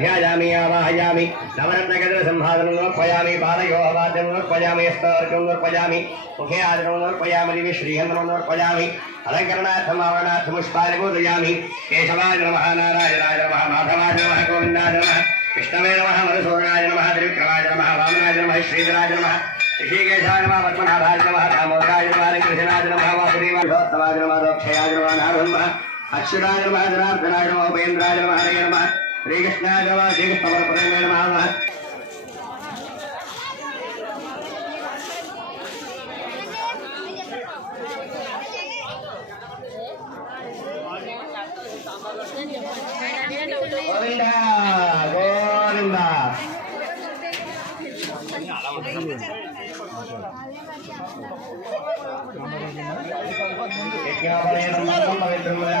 ध्यायामि आवाहयामि नवरत्नगजसंहादनं नोत्पयामि पादयोहवाद्यं नोत्पयामि स्तर्कं नोत्पयामि मुखे आदनं नोत्पयामि दिवि श्रीहन्दनं नोत्पयामि अलङ्करणार्थम् आवरणार्थमुष्पानि बोधयामि केशवाय नमः नारायणाय नमः माधवाय नमः गोविन्दाय नमः विष्णवे नमः मधुसूदनाय नमः त्रिविक्रमाय नमः वामनाय नमः श्रीधराय नमः ऋषिकेशाय नमः पद्मनाभाय नमः दामोदराय नमः कृष्णाय అక్షుడాయ నమ జనార్దనాయ నమ ఉపేంద్రాయ నమ హరయ నమ శ్రీకృష్ణాయ నమ శ్రీకృష్ణపరపదంగా నమ గోవింద గోవింద. యజ్ఞాపరణ పవిత్రముగా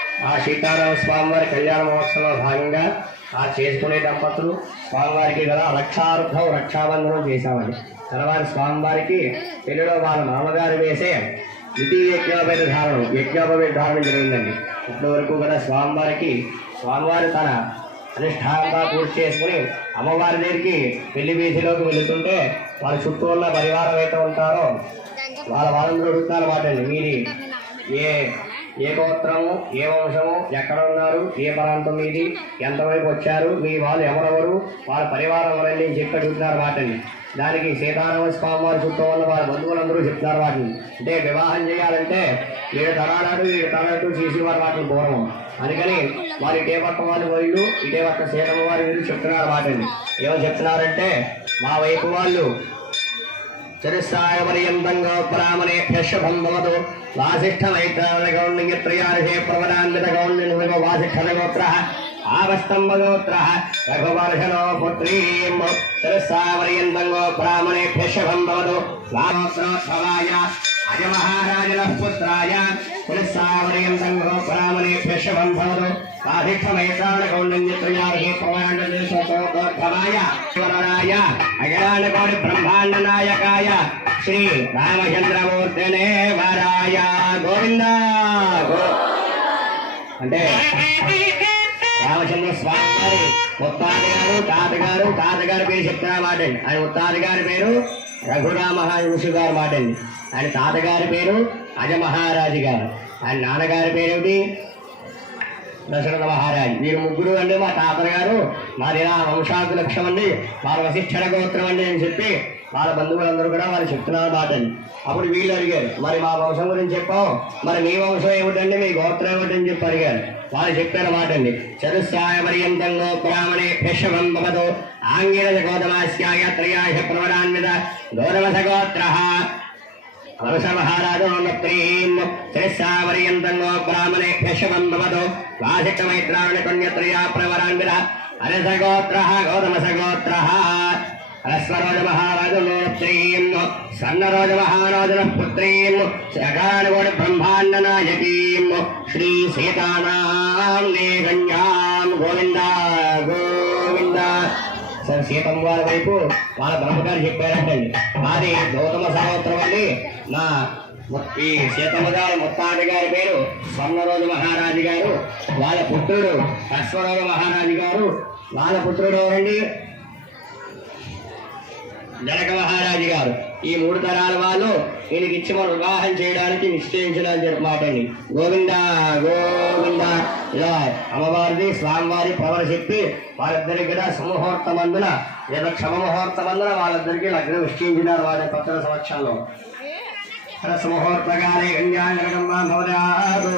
ఆ సీతారామ స్వామివారి కళ్యాణ మహోత్సవంలో భాగంగా ఆ చేసుకునే దంపతులు స్వామివారికి గల రక్షార్థం రక్షాబంధనం చేశామని తర్వాత స్వామివారికి పెళ్ళిలో వాళ్ళ మామగారు వేసే ద్వితీయ యజ్ఞోపేత ధారణం యజ్ఞోపేత ధారణం జరిగిందండి. ఇప్పటి వరకు కూడా స్వామివారికి స్వామివారు తన అధిష్టానంగా పూర్తి చేసుకుని అమ్మవారి దగ్గరికి పెళ్ళి వీధిలోకి వెళుతుంటే వారి చుట్టూ ఉన్న పరివారం అయితే ఉంటారో వాళ్ళ వాళ్ళందరూ అడుగుతున్నారు మాట అండి మీది ఏ ఏ గోత్రము ఏ వంశము ఎక్కడ ఉన్నారు ఏ ప్రాంతం మీది ఎంతవరకు వచ్చారు మీ వాళ్ళు ఎవరెవరు వాళ్ళ పరివారం ఎవరండి అని చెప్పి అడుగుతున్నారు వాటిని. దానికి సీతారామ స్వామి వారి చుట్టూ ఉన్న వారి బంధువులందరూ చెప్తున్నారు వాటిని. అంటే వివాహం చేయాలంటే ఏడు తరాలు వీడు తరాలు చేసేవారు వాటిని పూర్వం అందుకని వారి ఇటే పక్క వాళ్ళు వీళ్ళు ఇటే పక్క సీతమ్మ వారి వీళ్ళు చెప్తున్నారు వాటిని. ఏమని చెప్తున్నారంటే మా వైపు వాళ్ళు చరిస్సాయ పర్యంతంగో బ్రాహ్మణేభ్యశుభం భవతు వాసిష్ఠమైత్రగౌణ్యత్రయార్హే ప్రవరాన్వితగౌణ్య వాసిష్ఠగోత్ర ఆవస్తంభగోత్ర రఘువర్షణో పుత్రీం చరిస్సావర్యంతంగో బ్రాహ్మణేభ్యశుభం భవతు వామోత్రోత్సవాయ అజమహారాజన పుత్రాయ బ్రహ్మాండ నాయకాయ శ్రీ రామచంద్రమూర్తినే వరాయ. గోవింద! అంటే రామచంద్ర స్వామి గారి ముత్తాత గారు తాతగారు తాతగారి పేరు చెప్తున్నా మాట అండి ఆయన ఉత్తాది గారి పేరు రఘురామహాయుషు గారు మాట అండి ఆయన తాతగారి పేరు అజమహారాజు గారు. ఆయన నాన్నగారి పేరు ఏమిటి దశరథ మహారాజ్ వీరు ముగ్గురు అండి మా తాతగారు మాది నా వంశాకు లక్ష్యం అండి వాళ్ళ వశిష్ఠర గోత్రం అండి అని చెప్పి వాళ్ళ బంధువులందరూ కూడా వాళ్ళు చెప్తున్నారు మాట అండి అప్పుడు వీళ్ళు అడిగారు మరి మా వంశం గురించి చెప్పావు? మరి మీ వంశం ఏమిటండి మీ గోత్రం ఏమిటని చెప్పి అడిగారు. వాళ్ళు చెప్పిన మాట అండి చతుస్సాయ పర్యంతంలో బ్రాహ్మణే భ్యషవం భవతో ఆంగిరజ గోతమాస్యాయ త్రయాశ ప్రవరాన్విత గౌరవస గోత్ర వరసమహారాజోన్నత్రీం శ్రేష్టావర్యంతంగో బ్రాహ్మణే భ్యశవం భవతో వాసికమైత్రాణికన్యత్రయా ప్రవరాన్విర అరసగోత్ర గౌతమసగోత్ర అరస్వరోజ మహారాజోన్నత్రీం సన్నరోజ మహారాజుల పుత్రీం సగానుగోడి బ్రహ్మాండ నాయకీం శ్రీ సీతానాం గోవిందా సీతమ్మ వారి వైపు వాళ్ళ బ్రహ్మగారు చెప్పారంటండి మాది గౌతమ సంవత్సరం అండి. నా ఈ సీతమ్మ గారి ముత్తాత గారి పేరు స్వర్ణరోజు మహారాజు గారు. వాళ్ళ పుత్రుడు అశ్వరోజు మహారాజు గారు. వాళ్ళ పుత్రుడు ఎవరండి? జనక మహారాజు గారు. ఈ మూడు తరాల వాళ్ళు ఈయనకి ఇచ్చి మనం వివాహం చేయడానికి నిశ్చయించడానికి మాట అండి గోవింద గో ఇలా అమ్మవారిది స్వామివారి ప్రవర చెప్పి వారిద్దరికి కూడా సుముహూర్తమందున లేదా క్షమముహూర్తమందున వాళ్ళిద్దరికి లగ్నం నిశ్చయించినారు వారి పత్ర సంవత్సరంలో. సుముహూర్తకాలే కన్యాగరణం భవదాదు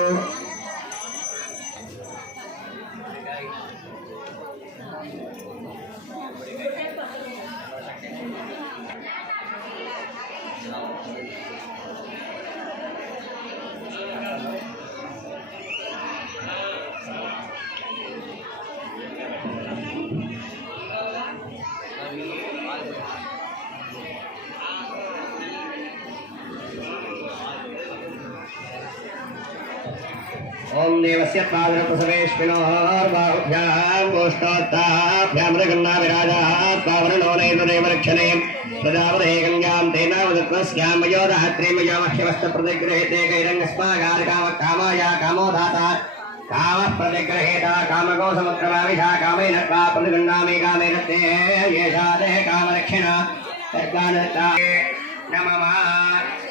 ओम देवस्य पादरपसवेश्विनोर्बाहुभ्याङ्गोष्ठोत्ताभ्यामृगन्नाविराजात्तावरणोनयतुदेवरक्षणे प्रजापदे गङ्गां तेनावदत्वस्यामयोदात्रेमयोमह्यवस्तप्रतिगृहेते कैरङ्गस्मागारकामकामाया कामोधाता कामः प्रतिगृहेता कामको समुद्रमाविषा कामेन त्वा प्रतिगृह्णामि कामेन ते। येषा देः कामरक्षिणा नमः।